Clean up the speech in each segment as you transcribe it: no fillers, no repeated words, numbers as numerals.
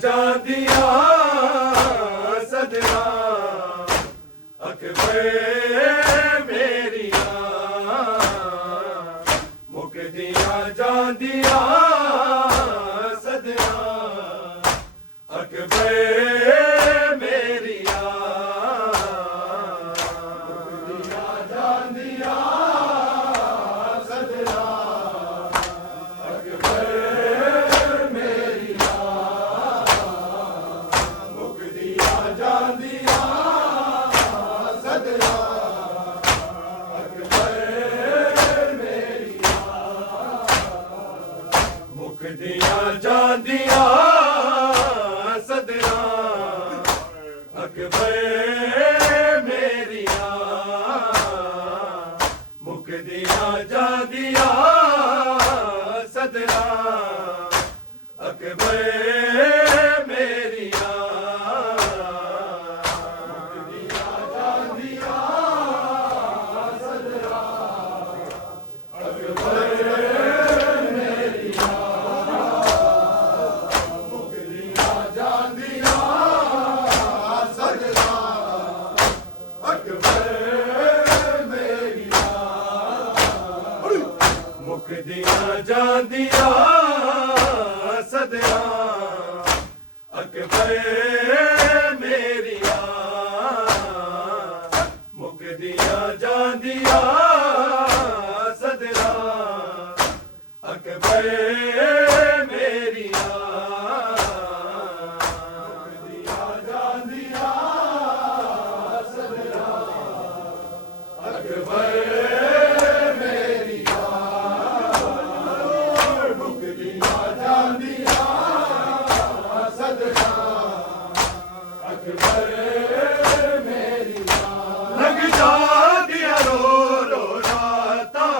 ਜਾਂਦੀਆਂ ਸਦਰਾਂ ਅਕਬਰ ਮੇਰੀਆਂ ਮੁਕਦੀਆਂ ਜਾਂਦੀਆਂ ਸਦਰਾਂ ਅਕਬਰ ਮੇਰੀਆਂ ਮੁਕਦੀਆਂ ਜਾਂਦੀਆਂ ਸਦਰਾਂ ਅਕਬਰ ਮੇਰੀਆਂ ਮੁਕਦੀਆਂ ਜਾਂਦੀਆਂ ਸਦਰਾਂ ਅਕਬਰ ਮੇਰੀਆਂ ਮੁਕਦੀਆਂ ਜਾਂਦੀਆਂ ਸਦਰਾਂ ਅਕਬਰ ਮੇਰੀਆਂ ਮੁਕਦੀਆਂ ਜਾਂਦੀਆਂ ਸਦਰਾਂ ਅਕਬਰ ਮੇਰੀਆਂ ਮੁਕਦੀਆਂ ਜਾਂਦੀਆਂ ਸਦਰਾਂ ਅਕਬਰ ਮੇਰੀਆਂ ਮੁਕਦੀਆਂ ਜਾਂਦੀਆਂ ਸਦਰਾਂ ਅਕਬਰ ਮੇਰੀਆਂ ਮੁਕਦੀਆਂ ਜਾਂਦੀਆਂ ਸਦਰਾਂ ਅਕਬਰ ਮੇਰੀਆਂ ਮੁਕਦੀਆਂ ਜਾਂਦੀਆਂ ਸਦਰਾਂ ਅਕਬਰ ਮੇਰੀਆਂ ਮੁਕਦੀਆਂ ਜਾਂਦੀਆਂ ਸਦਰਾਂ ਅਕਬਰ ਮੇਰੀਆਂ ਮੁਕਦੀਆਂ ਜਾਂਦੀਆਂ ਸਦਰਾਂ ਅਕਬਰ ਮੇਰੀਆਂ ਲਗ ਜਾਂਦੀਆਂ ਰੋ ਰੋ ਰਾਤਾਂ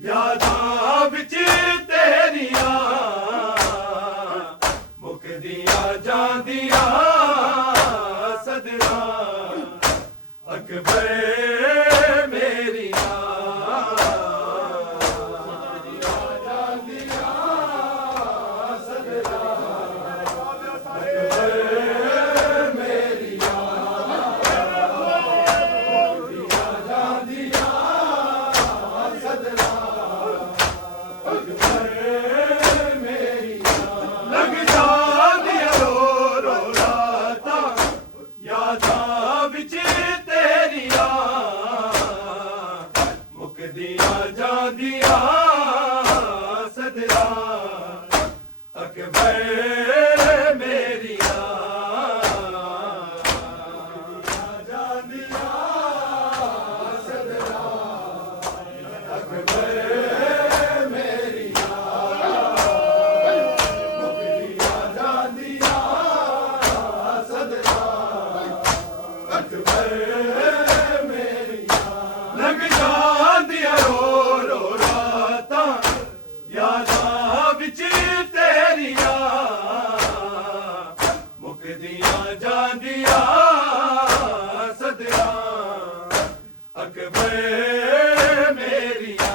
ਯਾਦਾਂ ਵਿੱਚ ਤੇਰੀਆਂ ਮੁਕਦੀਆਂ ਜਾਂਦੀਆਂ ਸਦਰਾਂ ਅਕਬਰ ਮੇਰੀਆਂ ਮੁਕਦੀਆਂ ਜਾਂਦੀਆਂ ਸਦਰਾਂ ਅਕਬਰ ਮੇਰੀਆਂ ਮੁਕਦੀਆਂ ਜਾਂਦੀਆਂ ਸਦਰਾਂ ਅਕਬਰ ਮੇਰੀਆਂ ਲਗ ਜਾਂਦੀਆਂ ਰੋ ਰੋ ਰਾਤਾਂ ਯਾਦਾਂ ਵਿੱਚ ਤੇਰੀਆਂ ਮੁਕਦੀਆਂ ਜਾਂਦੀਆਂ ਸਦਰਾਂ ਅਕਬਰ ਮੇਰੀਆਂ ਮੁਕਦੀਆਂ ਜਾਂਦੀਆਂ ਸਦਰਾਂ ਅਕਬਰ ਮੇਰੀਆਂ ਮੁਕਦੀਆਂ ਜਾਂਦੀਆਂ ਸਦਰਾਂ ਅਕਬਰ ਮੇਰੀਆਂ ਲਗ ਜਾਂਦੀਆਂ ਰੋ ਰੋ ਰਾਤਾਂ ਯਾਦਾਂ ਵਿੱਚ ਤੇਰੀਆਂ ਮੁਕਦੀਆਂ ਜਾਂਦੀਆਂ ਸਦਰਾਂ ਅਕਬਰ ਮੇਰੀਆਂ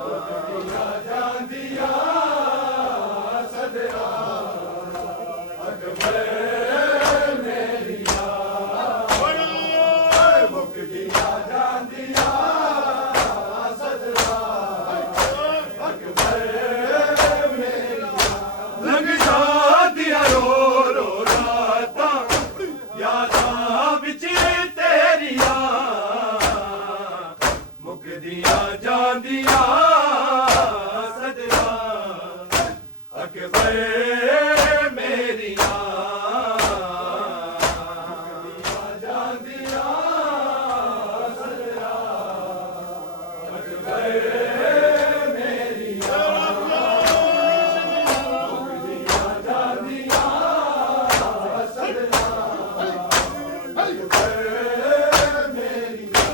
ਮੁਕਦੀਆਂ ਜਾਂਦੀਆਂ ਸਦਰਾਂ ਅਕਬਰ ਮੇਰੀਆਂ ਮੁਕਦੀਆਂ ਜਾਂਦੀਆਂ ਸਦਰਾਂ ਅਕਬਰ ਮੇਰੀਆਂ ਲਗ ਜਾਂਦੀਆਂ ਰੋ ਰੋ ਰਾਤਾਂ ਯਾਦਾਂ ਵਿੱਚ ਤੇਰੀਆਂ ਮੁਕਦੀਆਂ ਜਾਂਦੀਆਂ ਸਦਰਾਂ ਅਕਬਰ ਮੇਰੀਆਂ ਮੁਕਦੀਆਂ ਜਾਂਦੀਆਂ ਸਦਰਾਂ ਅਕਬਰ ਮੇਰੀਆਂ ਮੁਕਦੀਆਂ ਜਾਂਦੀਆਂ ਸਦਰਾਂ ਅਕਬਰ ਮੇਰੀਆਂ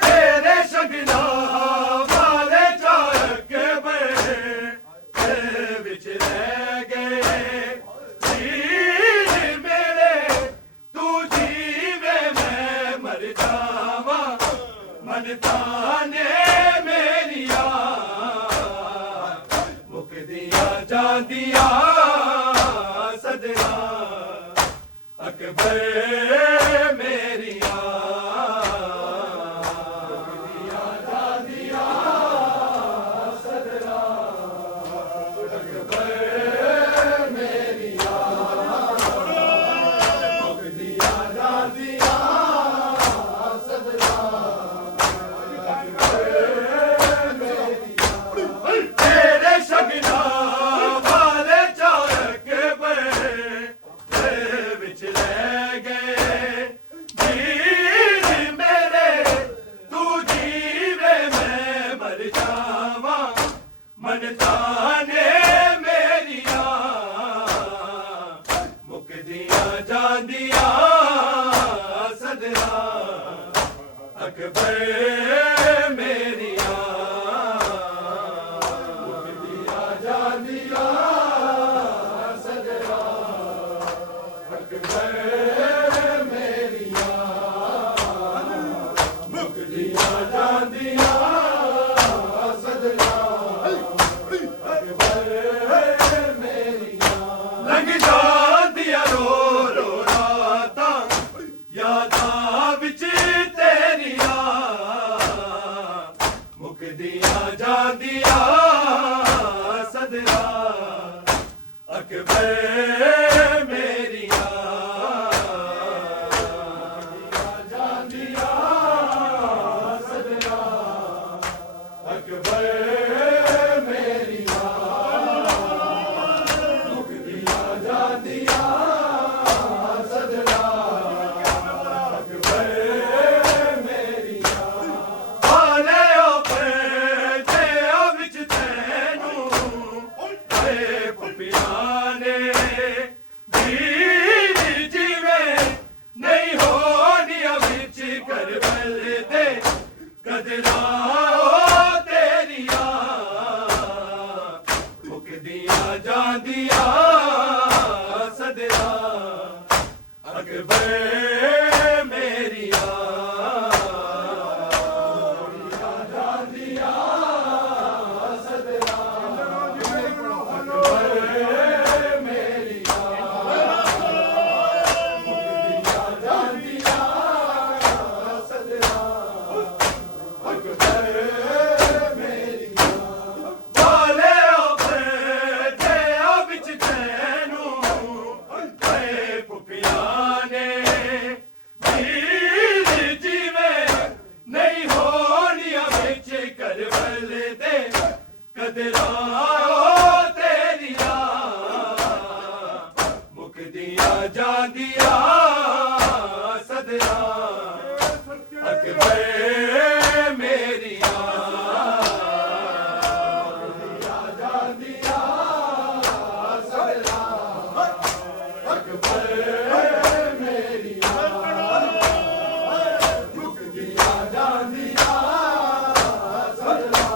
ਤੇਰੇ ਸ਼ਗਨਾਂ ਵਾਲੇ ਚਾਰਕ ਬੜੇ ਤੇ ਵਿੱਚ ਰਹਿ ਗਏ ਜੀਣ ਮੇਰੇ ਤੂੰ ਜੀਵੇ ਮੈਂ ਮਰ ਜਾਵਾਂ ਮਨ ਤਾਨੇ ਮੇਰੀਆਂ ਮੁਕਦੀਆਂ ਜਾਂਦੀਆਂ सदरा अकबर मेरिया मुकदिया जांदिया सदरा अकबर मेरिया मुकदिया जांदिया सदरा अकबर मेरिया तेरे शगना वाले चारक बड़े विच रह गए जीर मेरे तू जीवे मैं मर जावा मन ताने मेरिया मुकदिया जांदिया सदरा अकबर मेरिया मुकदिया जांदिया सदरा अकबर मेरिया मुकदिया जांदिया सदरा अकबर मेरिया लंघ जांदिया रो रो रातां यादां विच तेरिया मुकदिया जांदिया सदरा अकबर मेरिया जांदिया सदरा अकबर मेरिया मुकदिया जांदिया सदरा अकबर मेरिया आले ओपरे ते विच तैनू ते पुपियाने वीर जिवें नहीं होनिया विच करबल दे कदरा तेरिया मुकदिया जांदिया सदरा अकबर मेरिया मुकदिया जांदिया सदरा अकबर मेरिया मुकदिया जांदिया सदरा अकबर मेरिया वाले ओपरे ते विच तैनू ते पुपियाने वीर जिवें नहीं होनिया विच करबल दे कदरा तेरिया मुकदिया जांदिया सदरा अकबर मेरिया मुकदिया जांदिया सदरा अकबर मेरिया मुकदिया जांदिया सदरा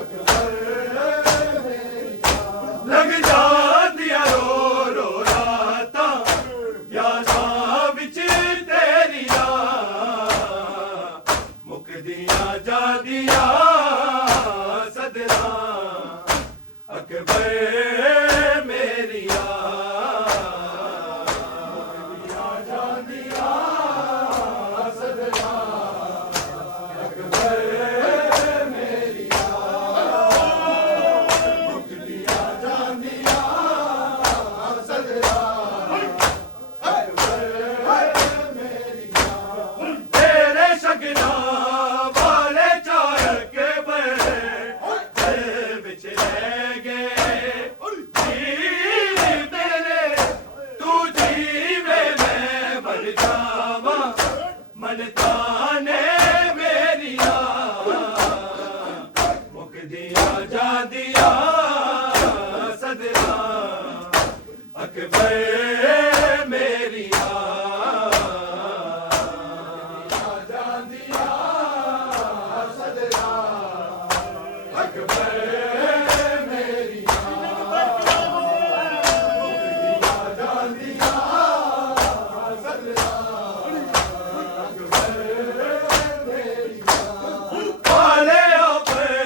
अकबर मेरिया लग जांदिया रो रो रातां यादां विच तेरिया मुकदिया जांदिया सदरा अकबर मेरिया मुकदिया जांदिया सदरा अकबर मेरिया मुकदिया जांदिया सदरा अकबर मेरिया तेरे शगना वाले चारक बड़े विच रह गए जीर मेरे तू जीवे मैं मर जावा मन ताने मेरिया मुकदिया जांदिया सदरा अकबर मेरिया मुकदिया जांदिया सदरा अकबर मेरिया मुकदिया जांदिया सदरा अकबर मेरिया वाले ओपरे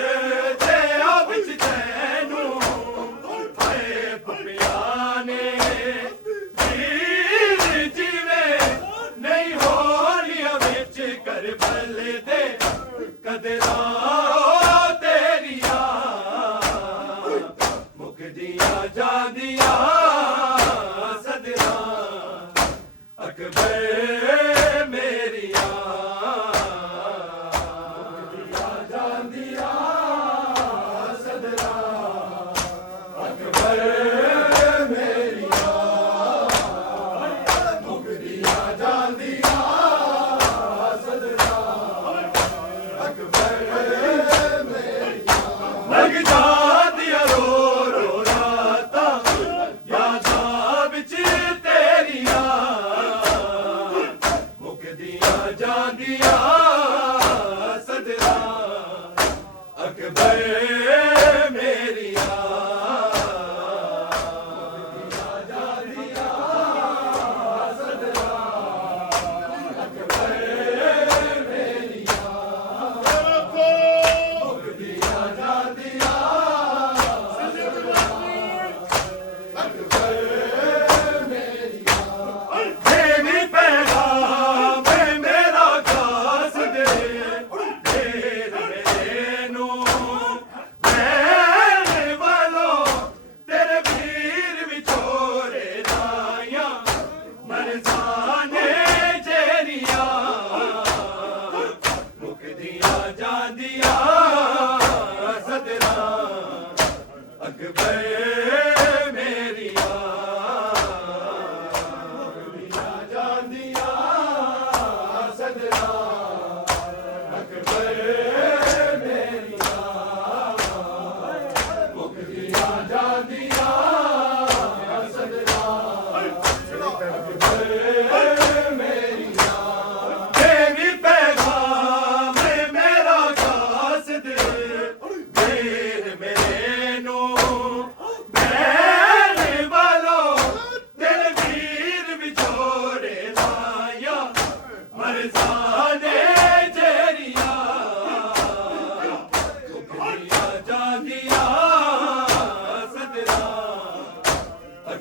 ते विच तैनू ते पुपियाने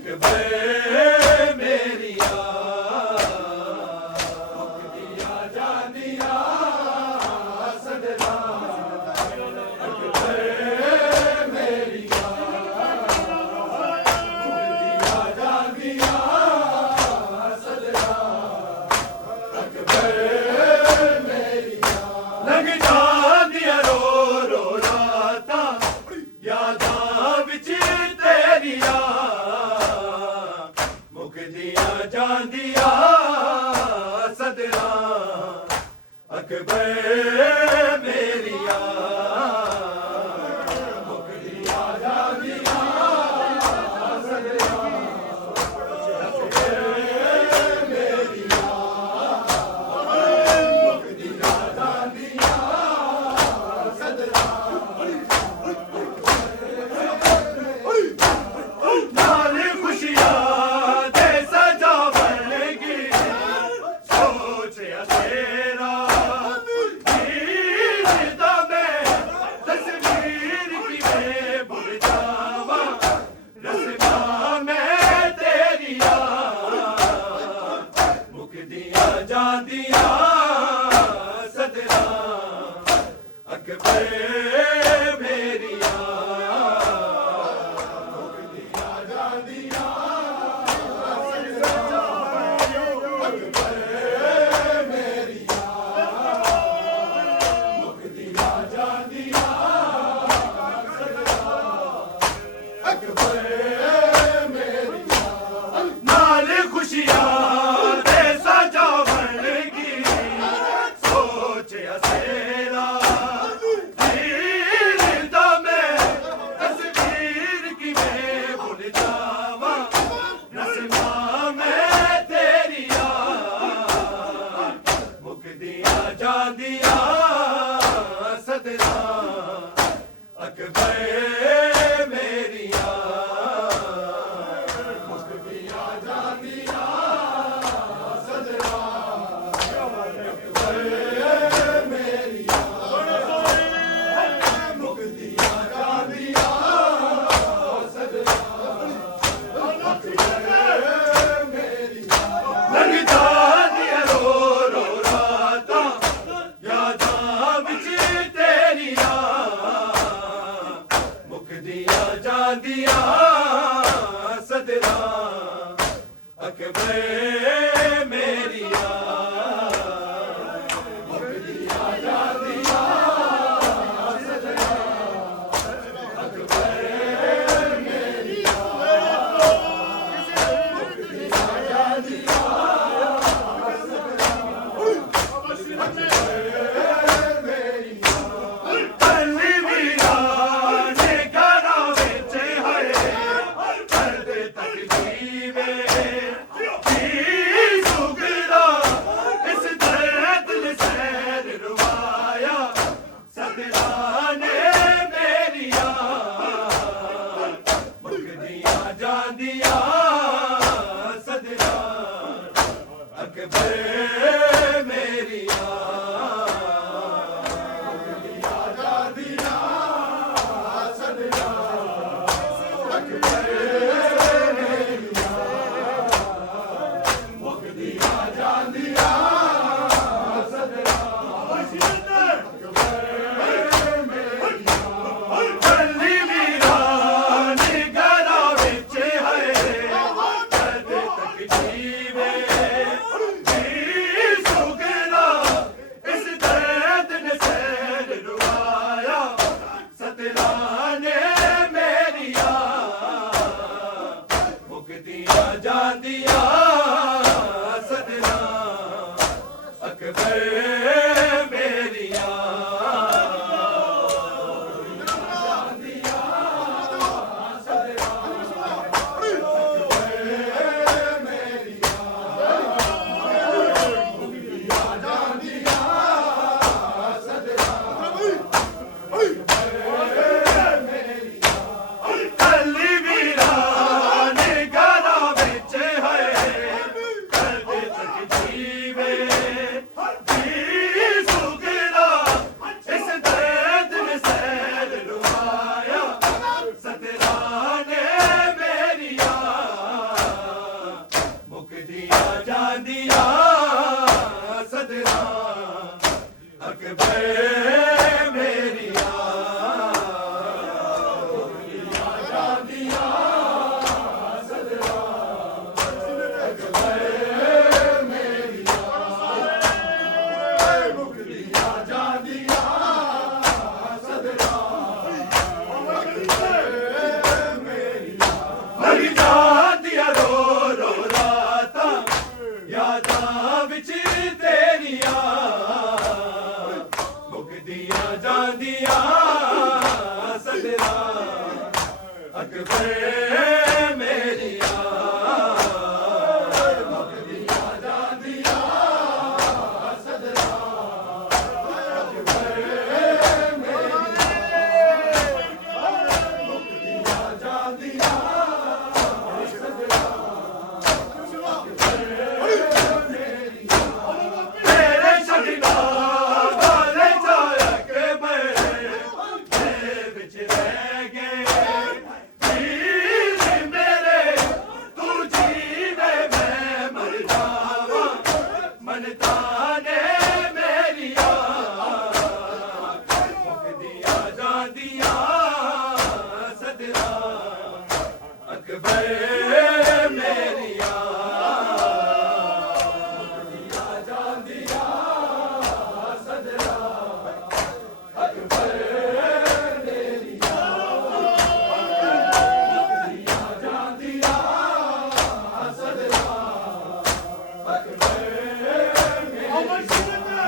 ਅਕਬਰ ਮੇਰੀਆਂ ਮੁਕਦੀਆਂ ਜਾਂਦੀਆਂ ਸਦਰਾਂ ਅਕਬਰ ਮੇਰੀਆਂ ਮੁਕਦੀਆਂ ਜਾਂਦੀਆਂ ਸਦਰਾਂ ਅਕਬਰ ਮੇਰੀਆਂ ਲੰਘ ਜਾਂਦੀਆਂ ਰੋ ਰੋ ਰਾਤਾਂ ਯਾਦਾਂ ਵਿੱਚ ਤੇਰੀਆਂ ਮੁਕਦੀਆਂ ਜਾਂਦੀਆਂ ਸਦਰਾਂ ਅਕਬਰ ਮੇਰੀਆਂ ਮੁਕਦੀਆਂ ਜਾਂਦੀਆਂ ਸਦਰਾਂ ਅਕਬਰ ਮੇਰੀਆਂ ਮੁਕਦੀਆਂ ਜਾਂਦੀਆਂ ਸਦਰਾਂ ਨਾਲ ਖੁਸ਼ੀਆਂ ਦੇ ਸਜਾਵਣਗੀ ਸੋਚਿਆ ਤੇਰਾ ਦੀਨ ਦਾ ਮੈਂ ਤਸਵੀਰ ਕਿਵੇਂ ਭੁੱਲ ਜਾਵਾਂ ਰਸਮਾਂ ਮੈਂ ਤੇਰੀਆਂ ਮੁਕਦੀਆਂ ਜਾਂਦੀਆਂ ਸਦਰਾਂ ਅਕਬਰ ਮੇਰੀਆਂ ਮੁਕਦੀਆਂ ਜਾਂਦੀਆਂ ਸਦਰਾਂ ਅਕਬਰ ਮੇਰੀਆਂ ਮੁਕਦੀਆਂ ਜਾਂਦੀਆਂ ਸਦਰਾਂ ਅਕਬਰ ਮੇਰੀਆਂ ਨਾਲ ਖੁਸ਼ੀਆਂ ਦੇ ਸਜਾਵਣਗੀ ਸੋਚਿਆ ਤੇਰਾ ਦੀਨ ਦਾ ਮੈਂ ਤਸਵੀਰ ਕਿਵੇਂ ਭੁੱਲ ਜਾਵਾਂ ਰਸਮਾਂ ਮੈਂ ਤੇਰੀਆਂ ਮੁਕਦੀਆਂ ਜਾਂਦੀਆਂ ਸਦਰਾਂ ਅਕਬਰ ਮੇਰੀਆਂ ਮੁਕਦੀਆਂ ਜਾਂਦੀਆਂ ਸਦਰਾਂ ਅਕਬਰ ਮੇਰੀਆਂ ਮੁਕਦੀਆਂ ਜਾਂਦੀਆਂ ਸਦਰਾਂ ਅਕਬਰ ਮੇਰੀਆਂ ਲੰਘ ਜਾਂਦੀਆਂ ਰੋ ਰੋ ਰਾਤਾਂ ਯਾਦਾਂ ਵਿੱਚ ਤੇਰੀਆਂ ਮੁਕਦੀਆਂ ਜਾਂਦੀਆਂ ਸਦਰਾਂ ਅਕਬਰ ਮੇਰੀਆਂ ਮੁਕਦੀਆਂ ਜਾਂਦੀਆਂ ਸਦਰਾਂ ਅਕਬਰ ਮੇਰੀਆਂ ਮੁਕਦੀਆਂ ਜਾਂਦੀਆਂ ਕੱਲੀ ਵੀਰਾਂ ਨੇ ਘਰਾਂ ਵਿੱਚ ਹਏ ਪਰਦੇ ਤੱਕ ਜੀਵੇ ਕੀ ਸੁਗਰਾ ਇਸ ਦਰਦ ਨੇ ਸੈਰ ਰਵਾਇਆ ਸਦਰਾਂ ਨੇ ਮੇਰੀਆਂ ਮੁਕਦੀਆਂ ਜਾਂਦੀਆਂ ਸਦਰਾਂ ਅਕਬਰ ਮੇਰੀਆਂ ਮੁਕਦੀਆਂ ਜਾਂਦੀਆਂ ਸਦਰਾਂ ਅਕਬਰ ਮੇਰੀਆਂ ਮੁਕਦੀਆਂ ਜਾਂਦੀਆਂ ਸਦਰਾਂ ਕੱਲੀ ਵੀਰਾਂ ਨੇ ਘਰਾਂ ਵਿੱਚ ਹਏ ਪਰਦੇ ਤੱਕ ਜੀਵੇ ਕੀ ਸੁਗਰਾ ਇਸ ਦਰਦ ਨੇ ਸੈਰ ਰਵਾਇਆ ਸਦਰਾਂ ਨੇ ਮੇਰੀਆਂ ਮੁਕਦੀਆਂ ਜਾਂਦੀਆਂ ਸਦਰਾਂ ਅਕਬਰ ਮੇਰੀਆਂ ਜਾਂਦੀਆਂ ਸਦਰਾਂ ਅਕਬਰ ਮੇਰੀਆਂ ਮੁਕਦੀਆਂ ਜਾਂਦੀਆਂ ਸਦਰਾਂ ਕੱਲੀ ਵੀਰਾਂ ਨੇ ਘਰਾਂ ਵਿੱਚ ਹਏ ਜਾਂਦੀਆਂ ਸਦਰਾਂ ਅਕਬਰ ਮੇਰੀਆਂ ਮੁਕਦੀਆਂ ਜਾਂਦੀਆਂ ਸਦਰਾਂ ਅਕਬਰ ਮੇਰੀਆਂ ਮੁਕਦੀਆਂ ਜਾਂਦੀਆਂ ਸਦਰਾਂ ਮਰ ਜਾਂਦੀਆਂ ਰੋ ਰੋ ਰਾਤਾਂ ਯਾਦਾਂ ਵਿੱਚ ਤੇਰੀਆਂ ਮੁਕਦੀਆਂ ਜਾਂਦੀਆਂ ਸਦਰਾਂ ਅਕਬਰ ਮੇਰੀਆਂ ਮੁਕਦੀਆਂ ਜਾਂਦੀਆਂ ਸਦਰਾਂ ਅਕਬਰ ਮੁਕਦੀਆਂ ਜਾਂਦੀਆਂ ਤੇਰੇ ਛੱਡਣਾ ਵਾਲੇ ਚਾਹਕ ਦੇ ਵਿੱਚ ਰਹਿ ਗਏ ਵੀਰ ਮੇਰੇ ਤੂੰ ਜੀਵੇ ਮੈਂ ਮਰ ਜਾਵਾਂ ਮਨ ਤਾਨੇ ਮੇਰੀਆਂ ਮੁਕਦੀਆਂ ਜਾਂਦੀਆਂ ਸਦਰਾਂ ਅਕਬਰ ਮੇਰੀਆਂ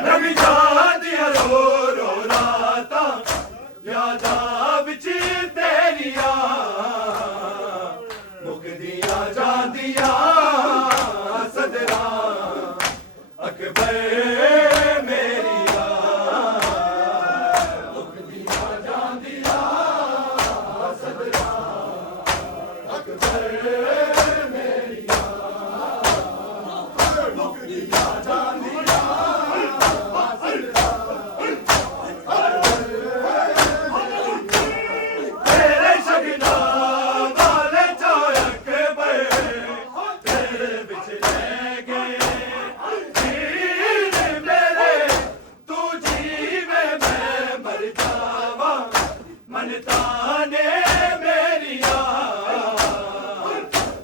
ਲੰਘ ਜਾਂਦੀਆਂ ਰੋ ਰੋ ਰਾਤਾਂ ਯਾਦਾਂ ਵਿੱਚ ਤੇਰੀਆਂ ਮੁਕਦੀਆਂ ਜਾਂਦੀਆਂ ਸਦਰਾਂ ਅਕਬਰ ਮੇਰੀਆਂ ਮੁਕਦੀਆਂ ਜਾਂਦੀਆਂ ਸਦਰਾਂ ਅਕਬਰ ਮੇਰੀਆਂ ਮੁਕਦੀਆਂ ਜਾਂਦੀਆਂ ਤੇਰੇ ਸ਼ਗਨਾ ਵਾਲੇ ਚਾਹਕ ਤੇਰੇ ਵਿੱਚ ਰਹਿ ਗਏ ਵੀਰ ਮੇਰੇ ਤੂੰ ਜੀਵੇ ਮੈਂ ਮਰ ਜਾਵਾਂ ਮਨ ਤਾਨੇ ਮੇਰੀਆਂ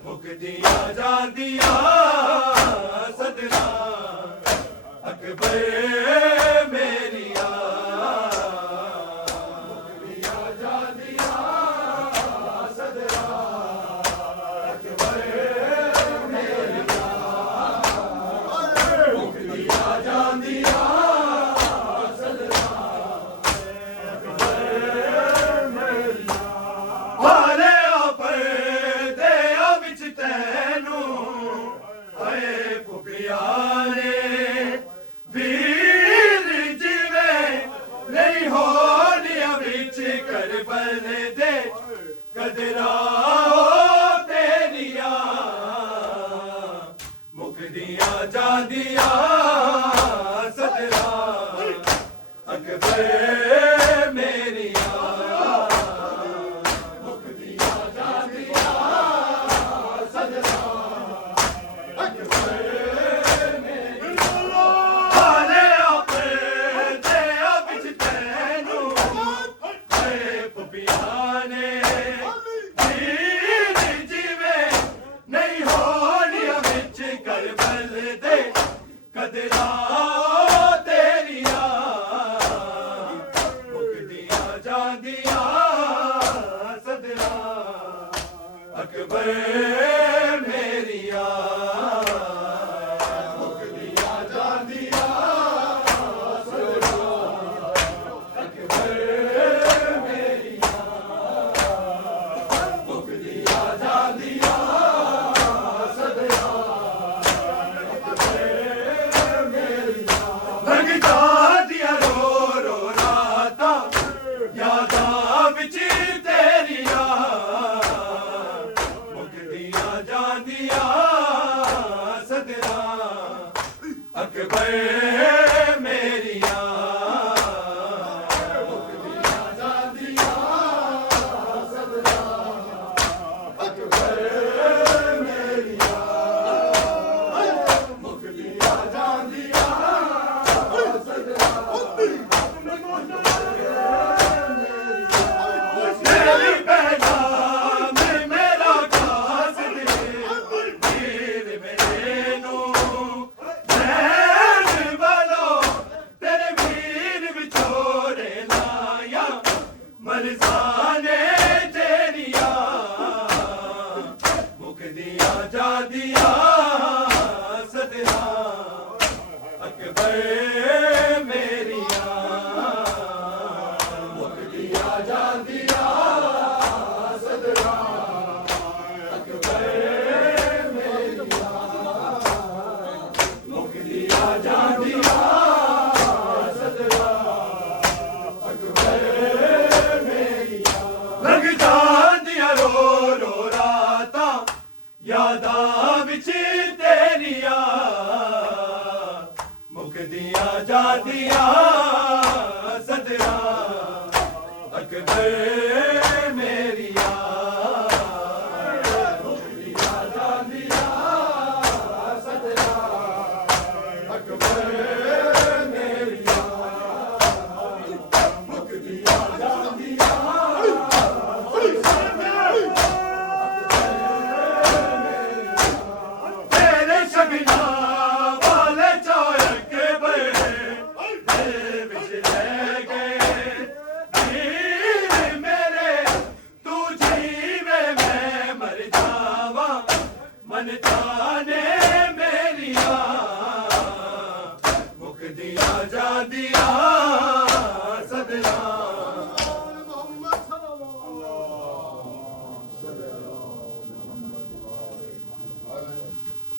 ਮੁਕਦੀਆਂ ਜਾਂਦੀਆਂ ਸਦਰਾਂ ਅਕਬਰ ਮੇਰੀਆਂ ਮੁਕਦੀਆਂ ਜਾਂਦੀਆਂ ਸਦਰਾਂ ਅਕਬਰ ਮੇਰੀਆਂ ਮੁਕਦੀਆਂ ਜਾਂਦੀਆਂ ਸਦਰਾਂ ਅਕਬਰ ਮੇਰੀਆਂ ਵਾਲੇ ਆਪਦੇ ਵਿੱਚ ਤੈਨੂੰ ਹਏ ਪੁਪਿਆ ਨੇ ਵੀਰ ਜਿਵੇਂ ਨਹੀਂ ਹੋਣੀਆਂ ਵਿੱਚ ਕਰਬਲ ਦੇ ਕਦਰਾਂ ਤੇਰੀਆਂ ਮੁਕਦੀਆਂ ਜਾਂਦੀਆਂ ਸਦਰਾਂ ਅਕਬਰ ਮੇਰੀਆਂ ਮੁਕਦੀਆਂ ਜਾਂਦੀਆਂ ਸਦਰਾਂ ਅਕਬਰ ਵਾਲੇ ਆਪਦੇ ਵਿੱਚ ਤੈਨੂੰ ਹਏ ਪੁਪਿਆ ਨੇ ਵੀਰ ਜਿਵੇਂ ਨਹੀਂ ਹੋਣੀਆਂ ਵਿੱਚ ਕਰਬਲ ਦੇ ਕਦਰਾਂ ਤੇਰੀਆਂ ਮੁਕਦੀਆਂ ਜਾਂਦੀਆਂ ਸਦਰਾਂ ਅਕਬਰ ਮੇਰੀਆਂ ਮੁਕਦੀਆਂ ਜਾਂਦੀਆਂ ਸਦਰਾਂ ਅਕਬਰ ਮੇਰੀਆਂ ਮੁਕਦੀਆਂ ਜਾਂਦੀਆਂ ਸਦਰਾਂ ਅਕਬਰ ਮੇਰੀਆਂ ਲੰਘ ਜਾਂਦੀਆਂ ਰੋ ਰੋ ਰਾਤਾਂ ਯਾਦਾਂ ਵਿੱਚ ਤੇਰੀਆਂ ਮੁਕਦੀਆਂ ਜਾਂਦੀਆਂ ਸਦਰਾਂ ਅਕਬਰ ਮੇਰੀਆਂ ਮੁਕਦੀਆਂ ਜਾਂਦੀਆਂ ਸਦਰਾਂ ਅਕਬਰ ਮੇਰੀਆਂ मुकदियां जादियां सदरा अकबर मेरिया मुकदियां जादियां सदरा अकबर मेरिया मुकदियां जादियां सदरा अकबर मेरिया लग जादियां रो रो राता यादां विच तेरिया मुकदियां जादियां सदरा अकबर मेरिया मुकदियां जादियां सदरा अकबर मेरिया मुकदियां जादियां तेरे शगना वाले चौक बड़े विच रह गए वीर मेरे तू जीवे मैं मर जावा मन जाने मेरिया मुकदियां जादियां